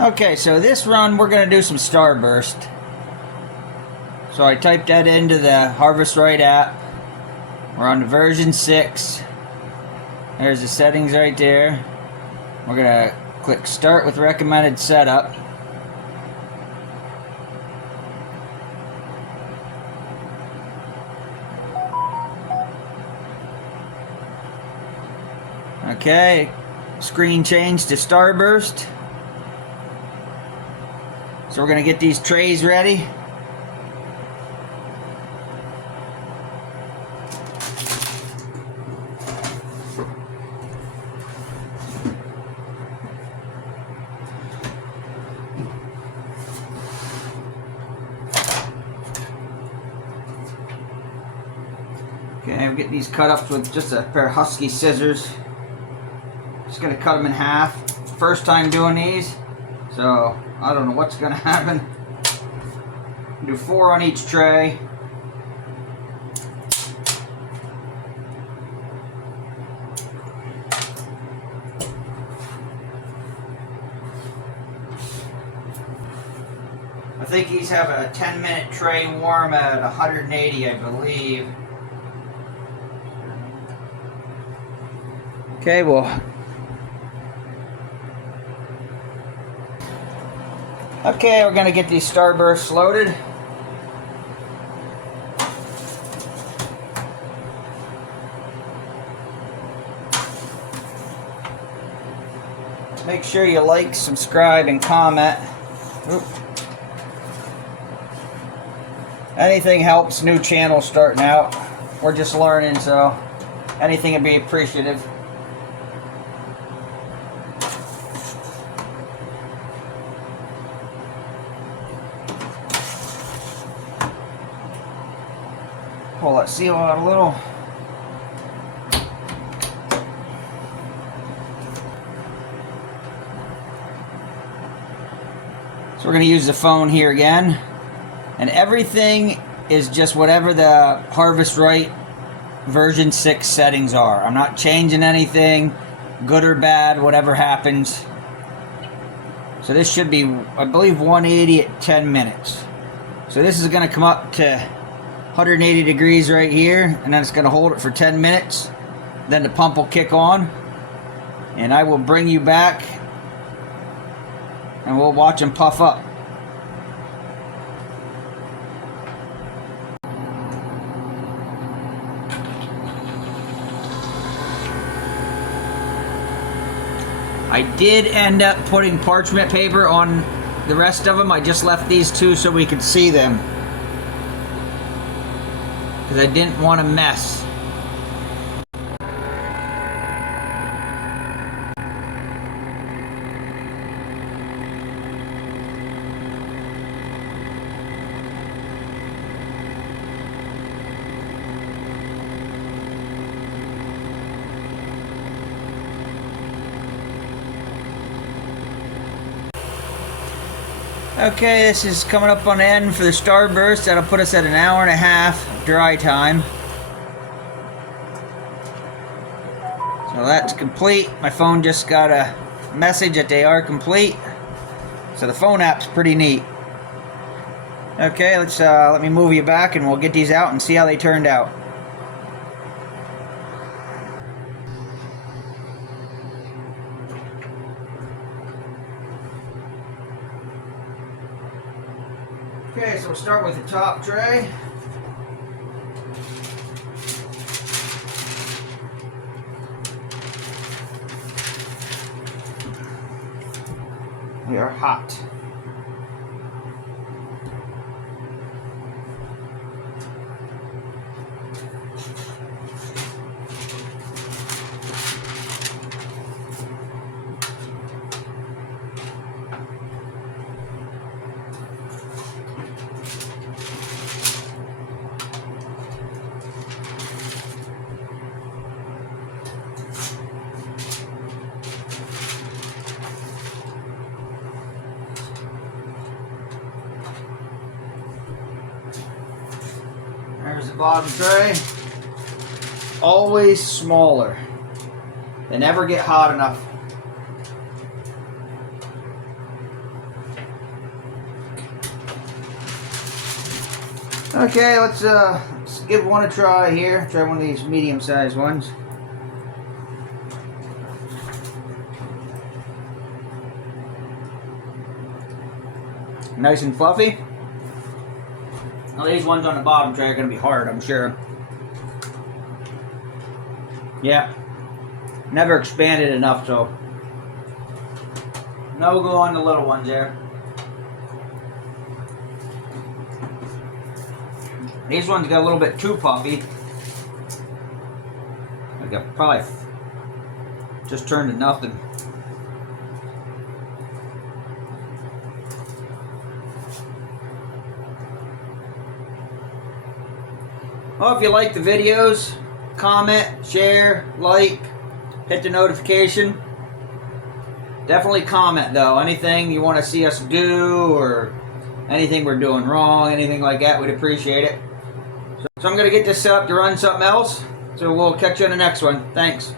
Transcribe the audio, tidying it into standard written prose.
Okay, so this run we're going to do some Starburst. So I typed that into the Harvest Right app. We're on the version 6. There's the settings right there. We're going to click Start with Recommended Setup. Okay, screen change to Starburst. So we're going to get these trays ready. Okay, I'm getting these cut up with just a pair of Husky scissors. Just going to cut them in half. First time doing these, so I don't know what's going to happen. Do 4 on each tray. I think these have a 10-minute tray warm at 180, I believe. Okay, well. Okay, we're gonna get these Starbursts loaded. Make sure you like, subscribe, and comment. Oop. Anything helps new channels starting out. We're just learning, so anything would be appreciative. Pull that seal out a little. So we're going to use the phone here again. And everything is just whatever the Harvest Right version 6 settings are. I'm not changing anything, good or bad, whatever happens. So this should be, I believe, 180 at 10 minutes. So this is going to come up to 180 degrees right here, and then it's going to hold it for 10 minutes. Then the pump will kick on, and I will bring you back, and we'll watch them puff up. I did end up putting parchment paper on the rest of them. I just left these 2 so we could see them, because I didn't want to mess. Okay, this is coming up on the end for the Starburst. That'll put us at an hour and a half dry time. So that's complete. My phone just got a message that they are complete. So the phone app's pretty neat. Okay, let's let me move you back and we'll get these out and see how they turned out. Okay, so we'll start with the top tray. We are hot. There's the bottom tray. Always smaller. They never get hot enough. Okay, let's give one a try here. Try one of these medium-sized ones. Nice and fluffy. Now these ones on the bottom tray are going to be hard, I'm sure. Yeah. Never expanded enough, so no go on the little ones there. These ones got a little bit too puffy. I got probably just turned to nothing. Well, if you like the videos, comment, share, like, hit the notification. Definitely comment though. Anything you want to see us do or anything we're doing wrong, anything like that, we'd appreciate it. So I'm going to get this set up to run something else. So we'll catch you on the next one. Thanks.